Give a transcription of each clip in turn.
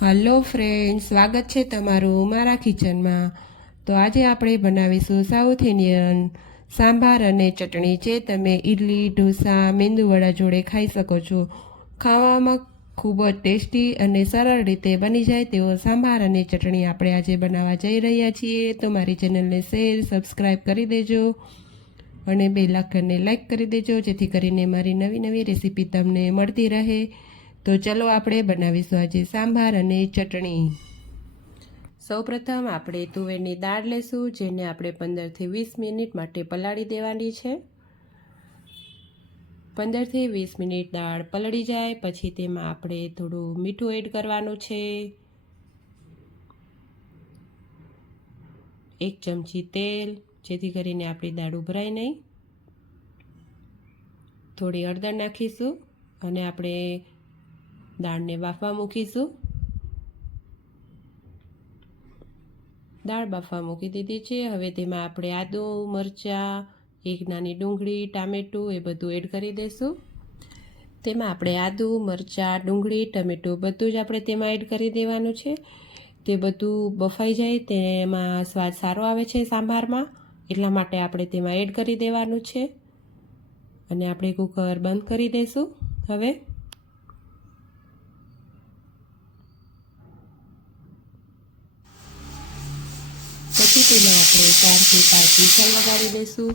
Hello friend સ્વાગત છે તમારું મારા કિચનમાં. તો આજે આપણે બનાવીશું સાઉથ ઇન્ડિયન સાંભાર અને ચટણી, જે તમે ઇડલી ઢોસા, મેંદુવડા જોડે ખાઈ શકો છો. ખાવામાં ખૂબ જ ટેસ્ટી અને સરળ રીતે બની જાય તેવો સાંભાર અને ચટણી આપણે આજે બનાવવા જઈ રહ્યા છીએ. તો મારી ચેનલને શેર સબસ્ક્રાઈબ કરી દેજો અને બે લાખને લાઈક કરી દેજો, જેથી કરીને મારી નવી નવી રેસીપી તમને મળતી રહે. તો ચલો આપણે બનાવીશું આજે સાંભાર અને ચટણી. સૌપ્રથમ આપણે તુવેરની દાળ લેશું, જેને આપણે પંદરથી વીસ મિનિટ માટે પલાળી દેવાની છે. પંદરથી વીસ મિનિટ દાળ પલળી જાય, પછી તેમાં આપણે થોડું મીઠું એડ કરવાનું છે. એક ચમચી તેલ, જેથી કરીને આપણી દાળ ઉભરાય નહીં. થોડી હળદર નાખીશું અને આપણે દાળને બાફવા મૂકીશું. દાળ બાફવા મૂકી દીધી છે. હવે તેમાં આપણે આદું, મરચાં, એક નાની ડુંગળી, ટામેટું એ બધું એડ કરી દઈશું તેમાં આપણે આદું, મરચાં, ડુંગળી, ટમેટું બધું જ આપણે તેમાં એડ કરી દેવાનું છે. તે બધું બફાઈ જાય તેમાં સ્વાદ સારો આવે છે સાંભારમાં. એટલા માટે આપણે તેમાં એડ કરી દેવાનું છે. અને આપણે કુકર બંધ કરી દઈશું હવે પછી તેમાં આપણે ચારથી પાંચ વિસલ લગાડી દઈશું.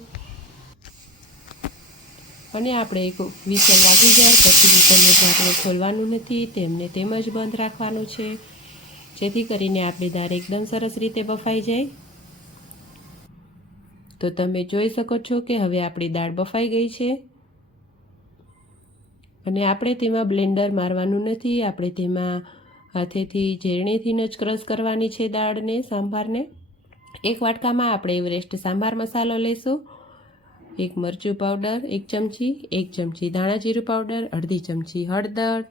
અને આપણે એક વિસલ વાગી જાય પછી વિસલને ઢાંકણું ખોલવાનું નથી, તેમને તેમ જ બંધ રાખવાનું છે. જેથી કરીને આપણી દાળ એકદમ સરસ રીતે બફાઈ જાય. તો તમે જોઈ શકો છો કે હવે આપણી દાળ બફાઈ ગઈ છે. અને આપણે તેમાં બ્લેન્ડર મારવાનું નથી, આપણે તેમાં હાથેથી ઝેરણીથી જ ક્રશ કરવાની છે દાળને, સાંભારને. એક વાટકામાં આપણે એવરેસ્ટ સાંભાર મસાલો લઈશું. એક મરચું પાવડર એક ચમચી એક ચમચી ધાણા જીરું પાવડર અડધી ચમચી હળદર,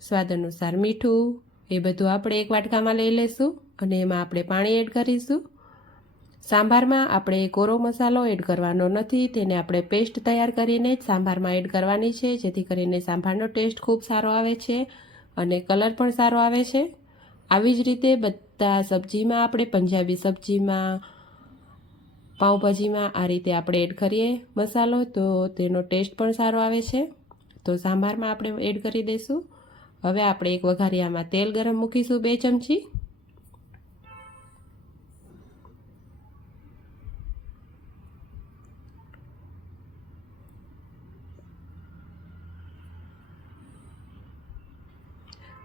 સ્વાદ અનુસાર મીઠું, એ બધું આપણે એક વાટકામાં લઈ લઈશું અને એમાં આપણે પાણી એડ કરીશું. સાંભારમાં આપણે કોરો મસાલો એડ કરવાનો નથી, તેને આપણે પેસ્ટ તૈયાર કરીને જ સાંભારમાં એડ કરવાની છે, જેથી કરીને સાંભારનો ટેસ્ટ ખૂબ સારો આવે છે અને કલર પણ સારો આવે છે. આવી જ રીતે બધા સબ્જીમાં આપણે પંજાબી સબ્જીમાં, પાઉંભાજીમાં આ રીતે આપણે એડ કરીએ મસાલો, તો તેનો ટેસ્ટ પણ સારો આવે છે. તો સાંભારમાં આપણે એડ કરી દઈશું. હવે આપણે એક વઘારિયામાં તેલ ગરમ મૂકીશું બે ચમચી.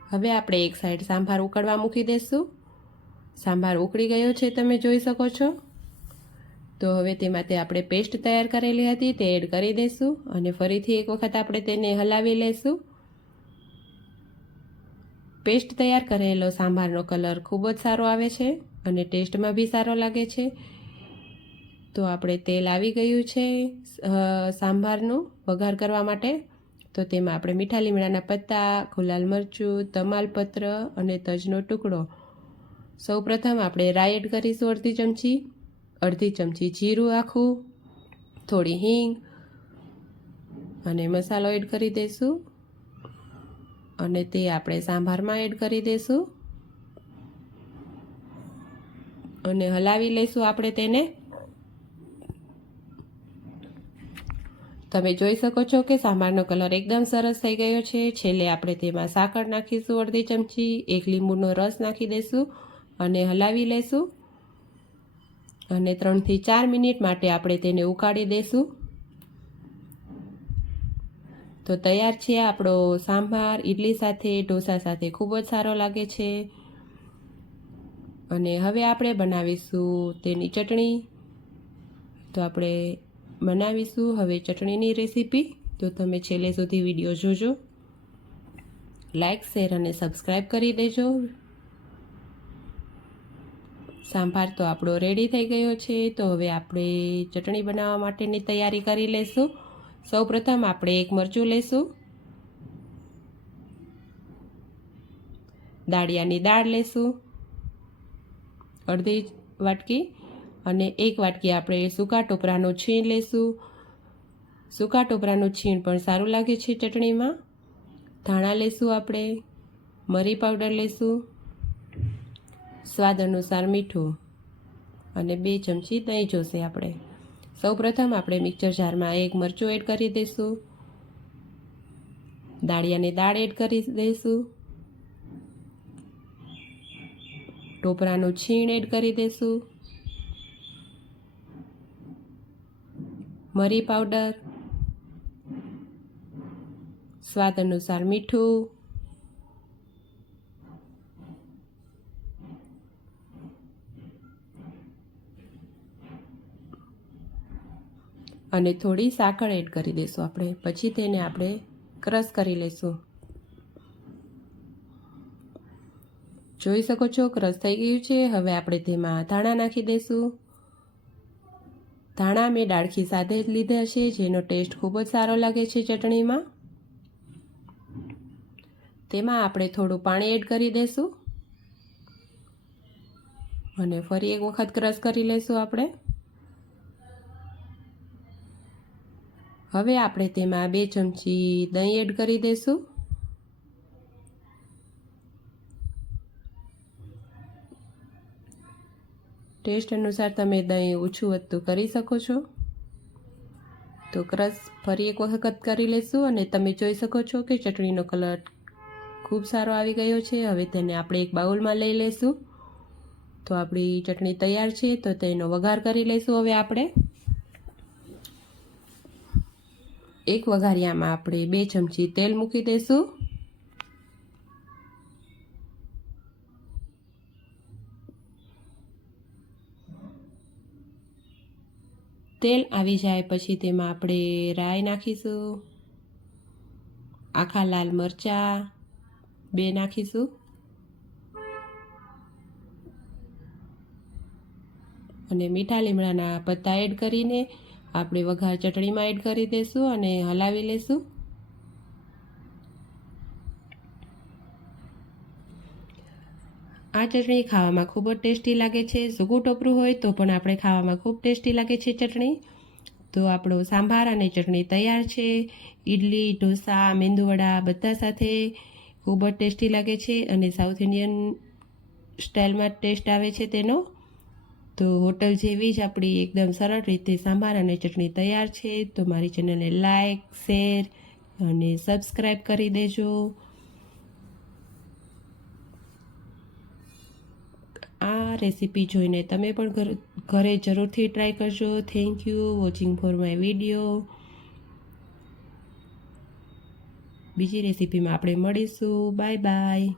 હવે આપણે એક સાઈડ સાંભાર ઉકળવા મૂકી દઈશું. સાંભાર ઉકળી ગયો છે, તમે જોઈ શકો છો. તો હવે તેમાંથી આપણે પેસ્ટ તૈયાર કરેલી હતી, તે એડ કરી દઈશું અને ફરીથી એક વખત આપણે તેને હલાવી લઈશું પેસ્ટ તૈયાર કરેલો સાંભારનો કલર ખૂબ જ સારો આવે છે અને ટેસ્ટમાં બી સારો લાગે છે. તો આપણે તેલ આવી ગયું છે સાંભારનું વઘાર કરવા માટે. તો તેમાં આપણે મીઠા લીમડાના પત્તા, ગુલાલ મરચું, તમાલપત્ર અને તજનો ટુકડો સૌપ્રથમ આપણે રાઈ એડ કરીશું અડધી ચમચી અડધી ચમચી જીરું આખું, થોડી હિંગ અને મસાલો એડ કરી દઈશું અને તે આપણે સાંભારમાં એડ કરી દઈશું અને હલાવી લઈશું આપણે તેને. તમે જોઈ શકો છો કે સાંભારનો કલર એકદમ સરસ થઈ ગયો છે. છેલ્લે આપણે તેમાં સાકર નાખીશું અડધી ચમચી, એક લીંબુનો રસ નાખી દઈશું અને હલાવી લઈશું અને ત્રણથી ચાર મિનિટ માટે આપણે તેને ઉકાળી દઈશું તો તૈયાર છે આપણો સાંભાર. ઇડલી સાથે, ઢોસા સાથે ખૂબ જ સારો લાગે છે. અને હવે આપણે બનાવીશું તેની ચટણી. તો આપણે બનાવીશું હવે ચટણીની રેસીપી. તો તમે છેલ્લે સુધી વીડિયો જોજો. લાઇક શેર અને સબસ્ક્રાઈબ કરી દેજો. સાંભાર તો આપણો રેડી થઈ ગયો છે, તો હવે આપણે ચટણી બનાવવા માટેની તૈયારી કરી લઈશું સૌપ્રથમ આપણે એક મરચું લઈશું દાળિયાની દાળ લઈશું અડધી વાટકી અને એક વાટકી આપણે સૂકા ટોપરાનું છીણ લઈશું સૂકા ટોપરાનું છીણ પણ સારું લાગે છે ચટણીમાં. ધાણા લઈશું આપણે. મરી પાવડર લઈશું સ્વાદ અનુસાર મીઠું અને બે ચમચી દહીં જોશે આપણે. સૌપ્રથમ આપણે મિક્સર જારમાં એક મરચું એડ કરી દઈશું. દાળિયાની દાળ એડ કરી દઈશું. ટોપરાનું છીણ એડ કરી દઈશું. મરી પાવડર. સ્વાદ અનુસાર મીઠું. અને થોડી સાકર એડ કરી દઈશું આપણે. પછી તેને આપણે ક્રશ કરી લઈશું. જોઈ શકો છો, ક્રશ થઈ ગયું છે. હવે આપણે તેમાં ધાણા નાખી દઈશું. ધાણા મેં ડાળખી સાથે જ લીધા છે, જેનો ટેસ્ટ ખૂબ જ સારો લાગે છે ચટણીમાં. તેમાં આપણે થોડું પાણી એડ કરી દઈશું. અને ફરી એક વખત ક્રશ કરી લઈશું આપણે. હવે આપણે તેમાં બે ચમચી દહીં એડ કરી દઈશું. ટેસ્ટ અનુસાર તમે દહીં ઓછું વધતું કરી શકો છો. તો ક્રશ ફરી એક વખત કરી લઈશું અને તમે જોઈ શકો છો કે ચટણીનો કલર ખૂબ સારો આવી ગયો છે. હવે તેને આપણે એક બાઉલમાં લઈ લઈશું તો આપણી ચટણી તૈયાર છે, તો તેનો વઘાર કરી લઈશું હવે આપણે. એક વઘારિયામાં આપણે બે ચમચી તેલ મૂકી દઈશું. તેલ આવી જાય પછી તેમાં આપણે રાઈ નાખીશું, આખા લાલ મરચાં બે નાખીશું અને મીઠા લીમડાના પત્તા એડ કરીને આપણે વઘાર ચટણીમાં એડ કરી દઈશું અને હલાવી લઈશું આ ચટણી ખાવામાં ખૂબ જ ટેસ્ટી લાગે છે. સૂકું ટોપરું હોય તો પણ આપણે ખાવામાં ખૂબ ટેસ્ટી લાગે છે ચટણી. તો આપણો સાંભાર અને ચટણી તૈયાર છે. ઇડલી ઢોસા મેંદુવડા બધા સાથે ખૂબ જ ટેસ્ટી લાગે છે અને સાઉથ ઇન્ડિયન સ્ટાઇલમાં ટેસ્ટ આવે છે તેનો. તો હોટલ જેવી જ આપણી એકદમ સરળ રીતે સાંભાર અને ચટણી તૈયાર છે. તો મારી ચેનલને લાઇક શેર અને સબસ્ક્રાઈબ કરી દેજો. આ રેસીપી જોઈને તમે પણ ઘર, ઘરે જરૂરથી ટ્રાય કરજો. Thank you watching for my video બીજી રેસીપીમાં આપણે મળીશું. Bye bye